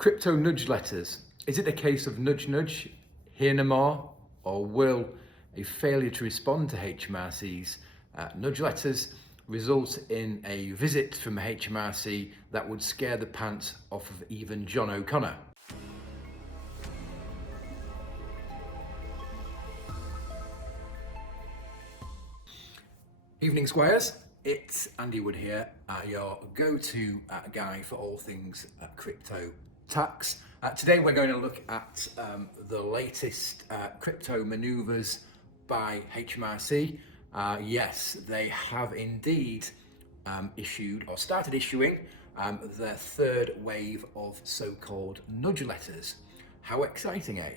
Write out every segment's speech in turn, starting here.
Crypto nudge letters. Is it a case of nudge nudge, hear no more, or will a failure to respond to HMRC's nudge letters result in a visit from HMRC that would scare the pants off of even John O'Connor? Evening Squires, it's Andy Wood here, your go-to guy for all things crypto tax. Today we're going to look at the latest crypto manoeuvres by HMRC. Yes, they have indeed issued or started issuing their third wave of so-called nudge letters. How exciting, eh?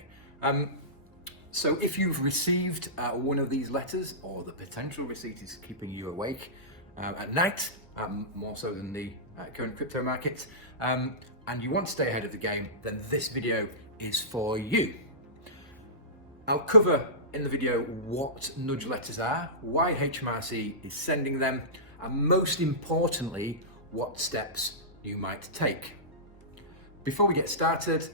So if you've received one of these letters, or the potential receipt is keeping you awake at night, more so than the current crypto market, and you want to stay ahead of the game, then this video is for you. I'll cover in the video what nudge letters are, why HMRC is sending them, and most importantly, what steps you might take. Before we get started,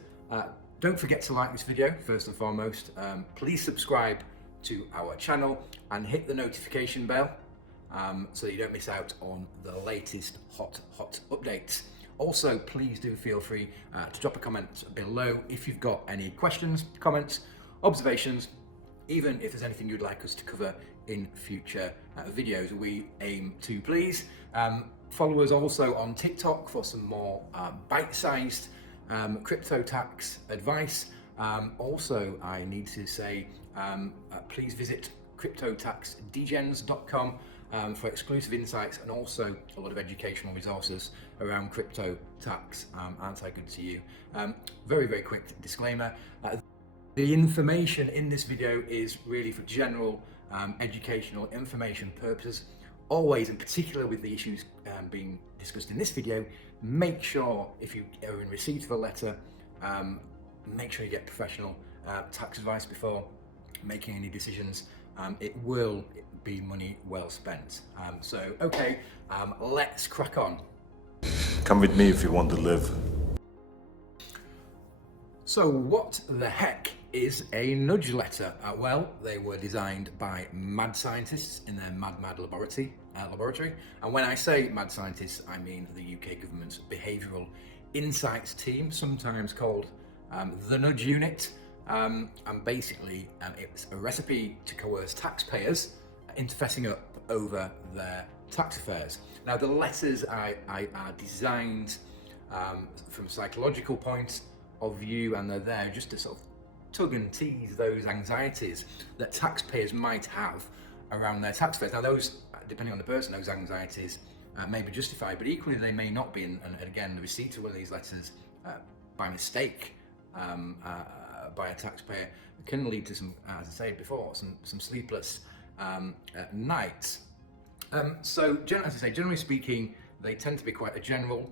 don't forget to like this video, first and foremost. Please subscribe to our channel and hit the notification bell so that you don't miss out on the latest hot updates. Also, please do feel free to drop a comment below if you've got any questions, comments, observations, even if there's anything you'd like us to cover in future videos. We aim to please. Follow us also on TikTok for some more bite-sized crypto tax advice. Also, I need to say, please visit cryptotaxdegens.com for exclusive insights and also a lot of educational resources around crypto tax. Aren't I good to you? Very quick disclaimer. The information in this video is really for general educational information purposes. Always, in particular with the issues being discussed in this video, make sure if you are in receipt of a letter, make sure you get professional tax advice before making any decisions. It will be money well spent. So, okay, let's crack on. Come with me if you want to live. So what the heck is a nudge letter? Well, they were designed by mad scientists in their mad laboratory. And when I say mad scientists, I mean the UK government's behavioural insights team, sometimes called the Nudge Unit. And basically, it's a recipe to coerce taxpayers into fessing up over their tax affairs. Now, the letters are designed from a psychological point of view, and they're there just to sort of tug and tease those anxieties that taxpayers might have around their tax affairs. Now, those, depending on the person, those anxieties may be justified, but equally they may not be. And again, the receipt of one of these letters by mistake by a taxpayer can lead to some, as I said before, some sleepless nights. So, as I say, generally speaking, they tend to be quite a general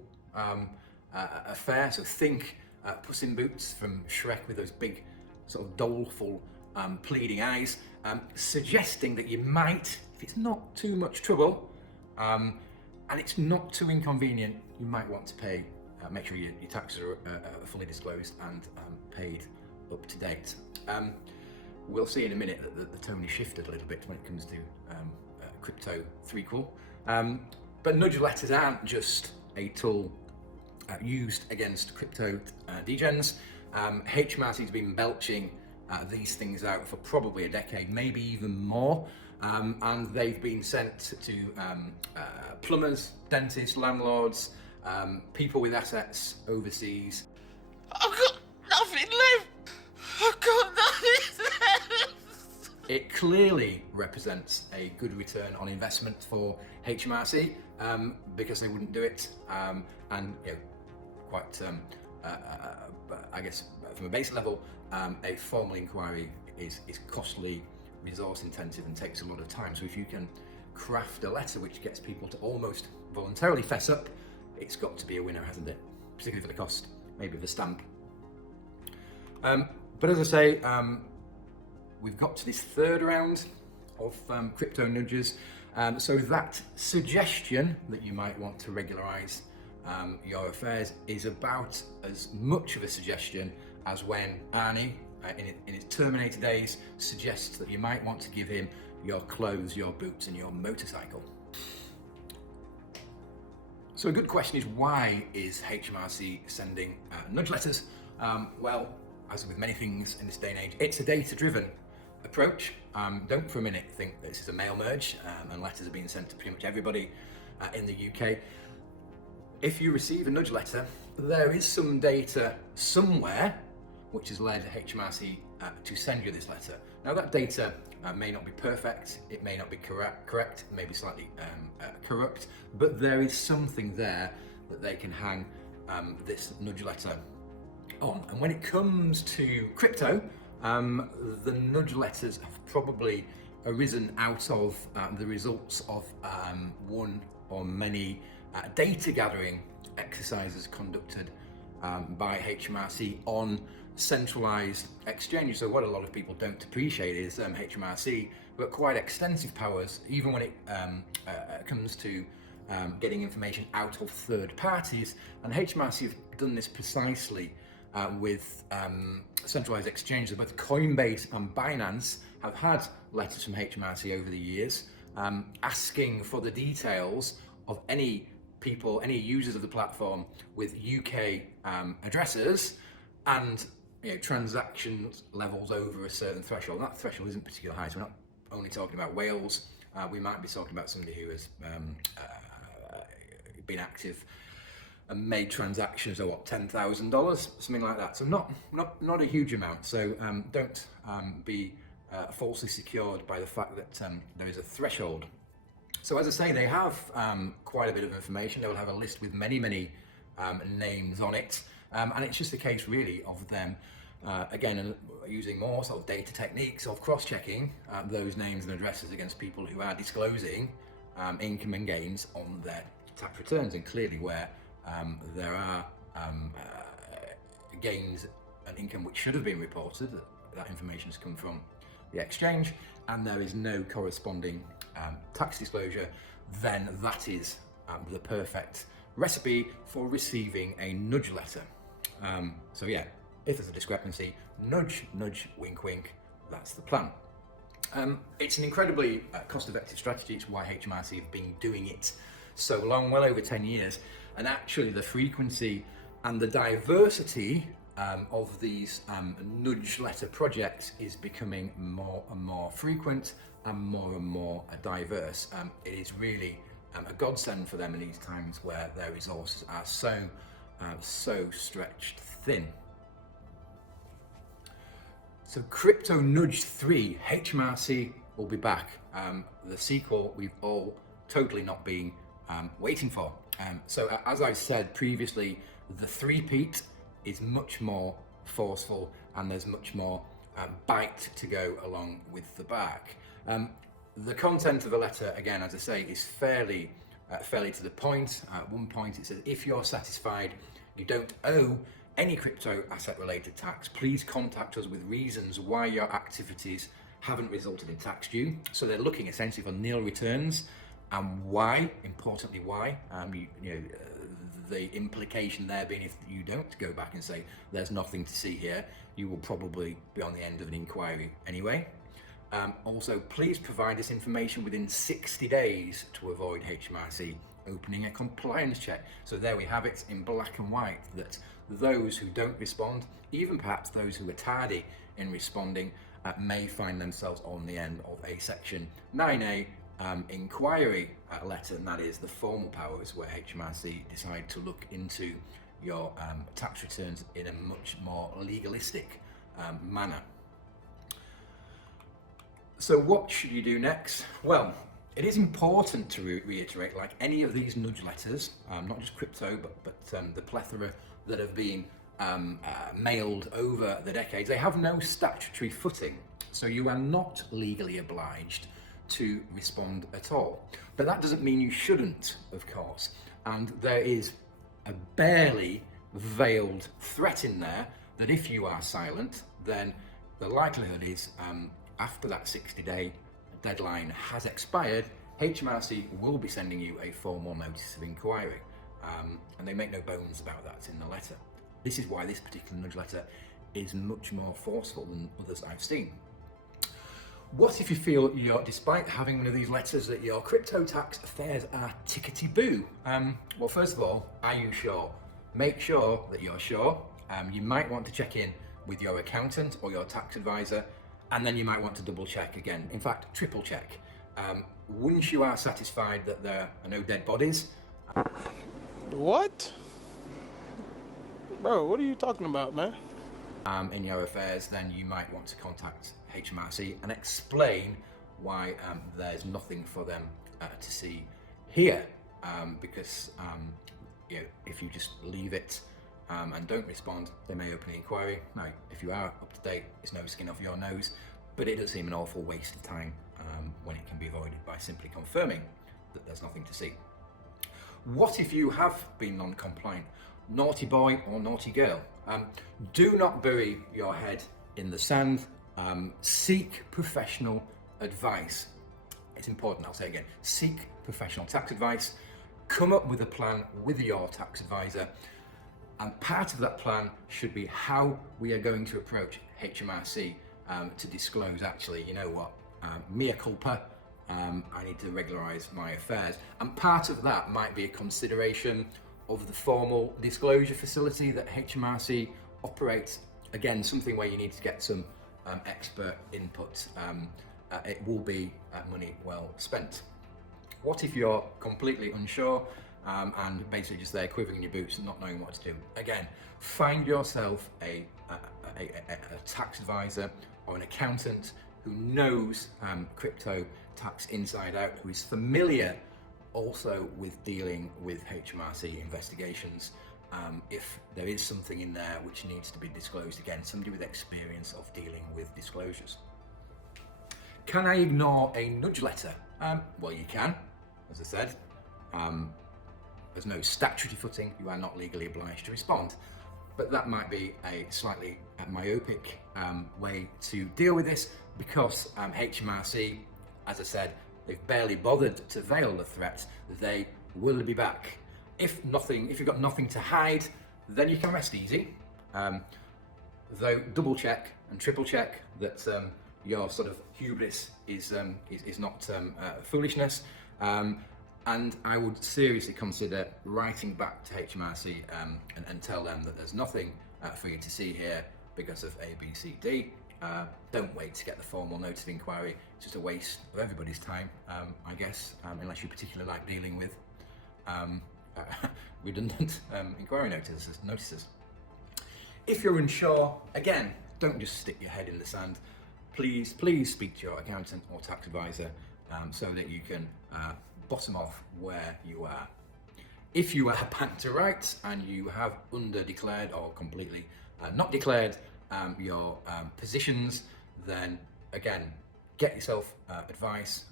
affair. So think Puss in Boots from Shrek with those big, sort of doleful, pleading eyes, suggesting that you might, if it's not too much trouble, and it's not too inconvenient, you might want to pay, make sure your taxes are fully disclosed and paid up to date. We'll see in a minute that the tone is shifted a little bit when it comes to crypto threequel. But nudge letters aren't just a tool used against crypto degens. HMRC has been belching these things out for probably a decade, maybe even more, and they've been sent to plumbers, dentists, landlords, people with assets overseas. I've got nothing left! I've got nothing left! It clearly represents a good return on investment for HMRC because they wouldn't do it, and you know, quite, I guess, from a base level, a formal inquiry is costly, resource intensive, and takes a lot of time. So if you can craft a letter which gets people to almost voluntarily fess up, it's got to be a winner, hasn't it? Particularly for the cost, maybe of the stamp. But as I say, we've got to this third round of crypto nudges. So that suggestion that you might want to regularise your affairs is about as much of a suggestion as when Arnie, in his Terminator days, suggests that you might want to give him your clothes, your boots, and your motorcycle. So a good question is, why is HMRC sending nudge letters? Well, as with many things in this day and age, it's a data-driven approach. Don't for a minute think that this is a mail merge and letters are being sent to pretty much everybody in the UK. If you receive a nudge letter, there is some data somewhere which has led HMRC to send you this letter. Now that data may not be perfect, it may not be correct, it may be slightly corrupt, but there is something there that they can hang this nudge letter on. And when it comes to crypto, the nudge letters have probably arisen out of the results of one or many data gathering exercises conducted by HMRC on centralised exchanges. So what a lot of people don't appreciate is HMRC got quite extensive powers, even when it comes to getting information out of third parties, and HMRC have done this precisely with centralised exchanges. Both Coinbase and Binance have had letters from HMRC over the years asking for the details of any people, any users of the platform with UK addresses and transactions levels over a certain threshold. That threshold isn't particularly high, so we're not only talking about Wales, we might be talking about somebody who has been active and made transactions of $10,000, something like that. So not a huge amount. So don't be falsely secured by the fact that there is a threshold. So as I say, they have quite a bit of information. They will have a list with many names on it, and it's just a case really of them again using more sort of data techniques of cross-checking those names and addresses against people who are disclosing income and gains on their tax returns. And clearly where there are gains and income which should have been reported, that information has come from the exchange, and there is no corresponding tax disclosure, then that is the perfect recipe for receiving a nudge letter. So yeah, if there's a discrepancy, nudge, nudge, wink, wink, that's the plan. It's an incredibly cost-effective strategy. It's why HMRC have been doing it so long, well over 10 years. And actually the frequency and the diversity of these nudge letter projects is becoming more and more frequent and more diverse. It is really a godsend for them in these times where their resources are so stretched thin. So Crypto Nudge 3, HMRC will be back. The sequel we've all totally not been waiting for. So as I said previously, the three-peat is much more forceful and there's much more bite to go along with the back. The content of the letter, again, as I say, is fairly to the point. At one point it says, if you're satisfied you don't owe any crypto asset related tax, please contact us with reasons why your activities haven't resulted in tax due. So they're looking essentially for nil returns, and why, importantly why. The implication there being if you don't go back and say there's nothing to see here, you will probably be on the end of an inquiry anyway. Also, please provide this information within 60 days to avoid HMRC opening a compliance check. So there we have it in black and white, that those who don't respond, even perhaps those who are tardy in responding, may find themselves on the end of a Section 9A inquiry letter, and that is the formal powers where HMRC decide to look into your tax returns in a much more legalistic manner. So what should you do next? Well, it is important to reiterate, like any of these nudge letters, not just crypto, but the plethora that have been mailed over the decades, they have no statutory footing. So you are not legally obliged to respond at all. But that doesn't mean you shouldn't, of course. And there is a barely veiled threat in there that if you are silent, then the likelihood is after that 60-day deadline has expired, HMRC will be sending you a formal notice of inquiry. And they make no bones about that in the letter. This is why this particular nudge letter is much more forceful than others I've seen. What if you feel despite having one of these letters, that your crypto tax affairs are tickety-boo? Well, first of all, are you sure? Make sure that you're sure. You might want to check in with your accountant or your tax advisor, and then you might want to double check again. In fact, triple check. Once you are satisfied that there are no dead bodies. What? Bro, what are you talking about, man? In your affairs, then you might want to contact HMRC and explain why there's nothing for them to see here, because if you just leave it and don't respond, they may open an inquiry. Now, if you are up to date, it's no skin off your nose, but it does seem an awful waste of time when it can be avoided by simply confirming that there's nothing to see. What if you have been non-compliant? Naughty boy or naughty girl? Do not bury your head in the sand. Seek professional advice. It's important, I'll say again, seek professional tax advice. Come up with a plan with your tax advisor, and part of that plan should be how we are going to approach HMRC to disclose, actually, you know what, mea culpa, I need to regularise my affairs. And part of that might be a consideration of the formal disclosure facility that HMRC operates. Again, something where you need to get some expert input. It will be money well spent. What if you're completely unsure and basically just there quivering your boots and not knowing what to do? Again, find yourself a tax advisor or an accountant who knows crypto tax inside out, who is familiar also with dealing with HMRC investigations. If there is something in there which needs to be disclosed, again, somebody with experience of dealing with disclosures. Can I ignore a nudge letter? Well, you can, as I said. There's no statutory footing, you are not legally obliged to respond. But that might be a slightly myopic way to deal with this, because HMRC, as I said, they've barely bothered to veil the threat. They will be back. If you've got nothing to hide, then you can rest easy. Though double check and triple check that your sort of hubris is not foolishness. And I would seriously consider writing back to HMRC and tell them that there's nothing for you to see here because of A, B, C, D. Don't wait to get the formal notice of inquiry. It's just a waste of everybody's time, I guess, unless you particularly like dealing with redundant inquiry notices. If you're unsure, again, don't just stick your head in the sand. Please speak to your accountant or tax advisor so that you can bottom off where you are. If you are back to rights and you have under-declared or completely not declared your positions, then again, get yourself advice,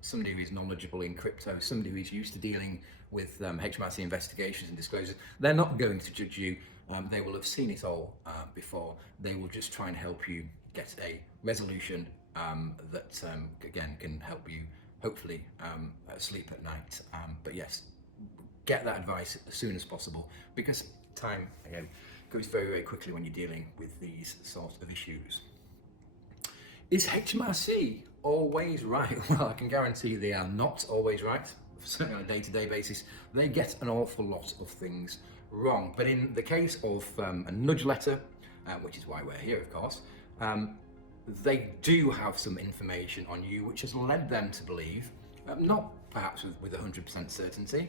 somebody who is knowledgeable in crypto, somebody who is used to dealing with HMRC investigations and disclosures. They're not going to judge you. They will have seen it all before. They will just try and help you get a resolution that, again, can help you hopefully sleep at night. But yes, get that advice as soon as possible, because time, again, goes very, very quickly when you're dealing with these sorts of issues. Is HMRC always right? Well, I can guarantee they are not always right. Certainly on a day-to-day basis, they get an awful lot of things wrong. But in the case of a nudge letter, which is why we're here, of course, they do have some information on you which has led them to believe, not perhaps with 100% certainty,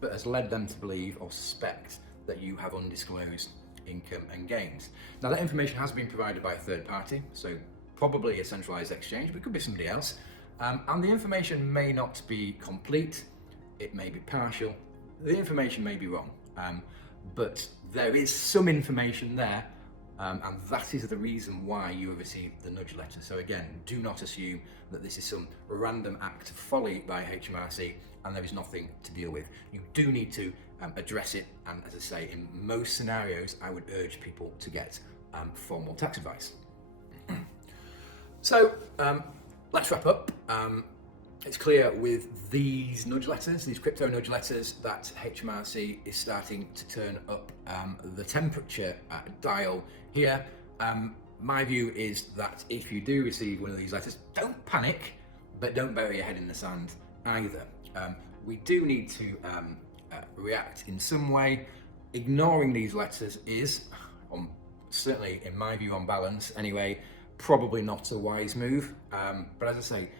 but has led them to believe or suspect that you have undisclosed income and gains. Now, that information has been provided by a third party, so probably a centralised exchange, but it could be somebody else. And the information may not be complete, it may be partial, the information may be wrong, but there is some information there, and that is the reason why you have received the nudge letter. So again, do not assume that this is some random act of folly by HMRC and there is nothing to deal with. You do need to address it, and as I say, in most scenarios, I would urge people to get formal tax advice. So let's wrap up. it's clear with these nudge letters, these crypto nudge letters, that HMRC is starting to turn up the temperature dial here. My view is that if you do receive one of these letters, don't panic, but don't bury your head in the sand either. We do need to react in some way. Ignoring these letters is, certainly in my view, on balance anyway, probably not a wise move. But as I say,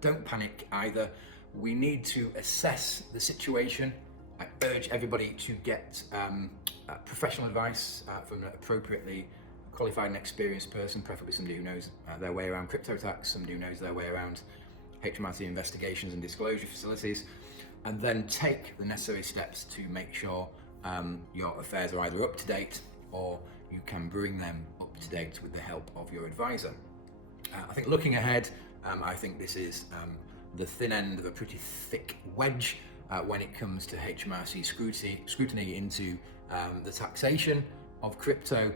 don't panic either. We need to assess the situation. I urge everybody to get professional advice from an appropriately qualified and experienced person, preferably somebody who knows their way around crypto tax, somebody who knows their way around HMRC investigations and disclosure facilities, and then take the necessary steps to make sure your affairs are either up to date or you can bring them up to date with the help of your advisor. I think looking ahead, I think this is the thin end of a pretty thick wedge when it comes to HMRC scrutiny into the taxation of crypto.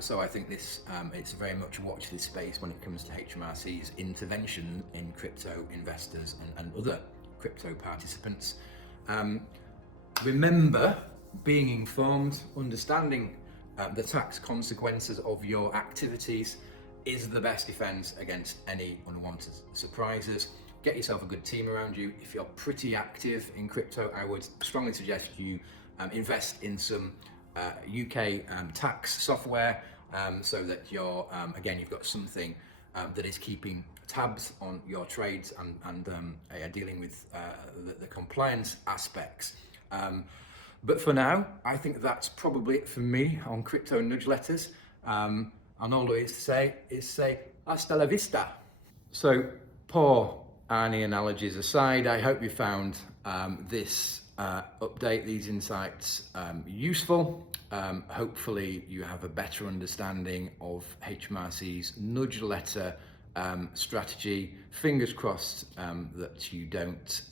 So I think this it's very much watch this space when it comes to HMRC's intervention in crypto investors and other crypto participants. Remember, being informed, understanding the tax consequences of your activities is the best defense against any unwanted surprises. Get yourself a good team around you. If you're pretty active in crypto, I would strongly suggest you invest in some UK tax software so that you're, again, you've got something that is keeping tabs on your trades and dealing with the compliance aspects. But for now, I think that's probably it for me on crypto nudge letters. And all there is to say is hasta la vista. So, poor Arnie analogies aside, I hope you found this update, these insights useful. Hopefully you have a better understanding of HMRC's nudge letter strategy. Fingers crossed that you don't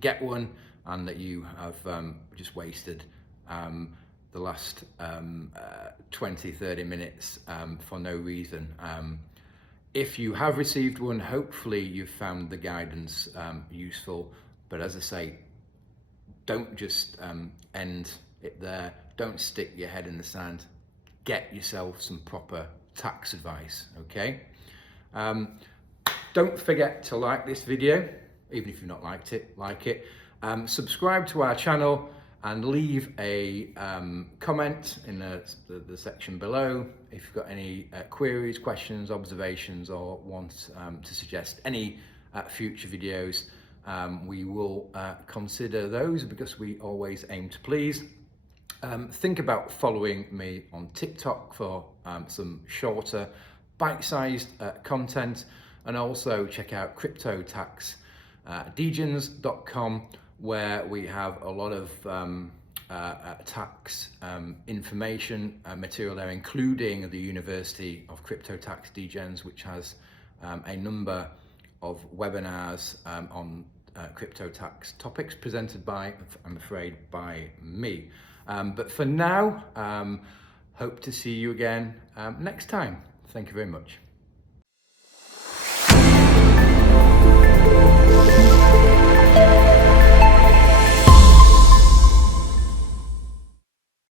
get one and that you have just wasted the last 20-30 minutes for no reason. If you have received one, hopefully you've found the guidance useful. But as I say, don't just end it there. Don't stick your head in the sand. Get yourself some proper tax advice, okay? Don't forget to like this video, even if you've not liked it, like it. Subscribe to our channel and leave a comment in the section below if you've got any queries, questions, observations, or want to suggest any future videos. We will consider those because we always aim to please. Think about following me on TikTok for some shorter, bite-sized content, and also check out cryptotaxdegens.com, where we have a lot of tax information material there, including the University of Crypto Tax Degens, which has a number of webinars on crypto tax topics presented by, I'm afraid, by me. But for now, hope to see you again next time. Thank you very much.